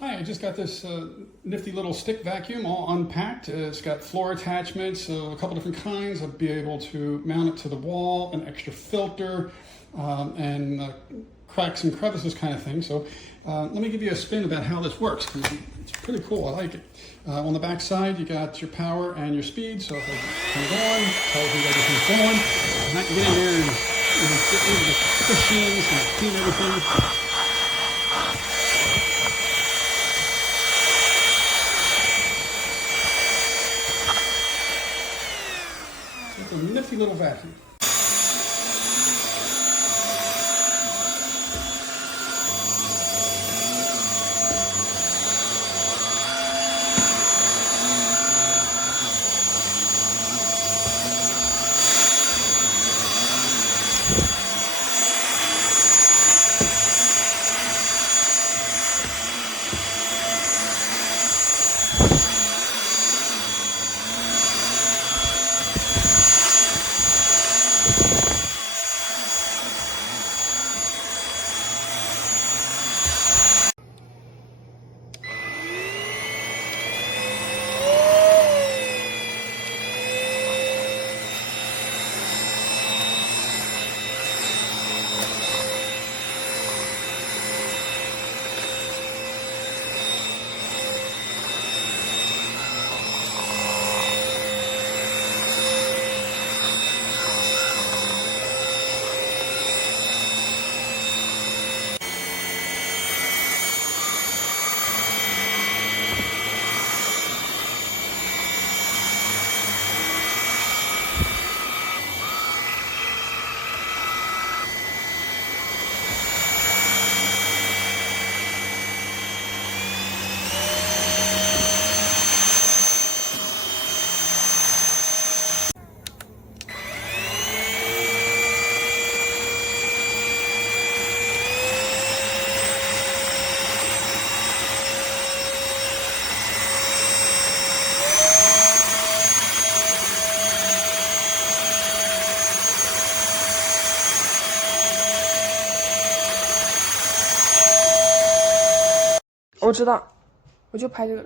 Hi, I just got this nifty little stick vacuum all unpacked. It's got floor attachments, a couple different kinds. I'll be able to mount it to the wall, an extra filter, and cracks and crevices kind of thing. So let me give you a spin about how this works. It's pretty cool, I like it. On the back side, you got your power and your speed. So if I turn it on, tells me everything's going. And I can get in there and get into the bushings and clean everything. It's a nifty little vacuum.我知道，我就拍这个。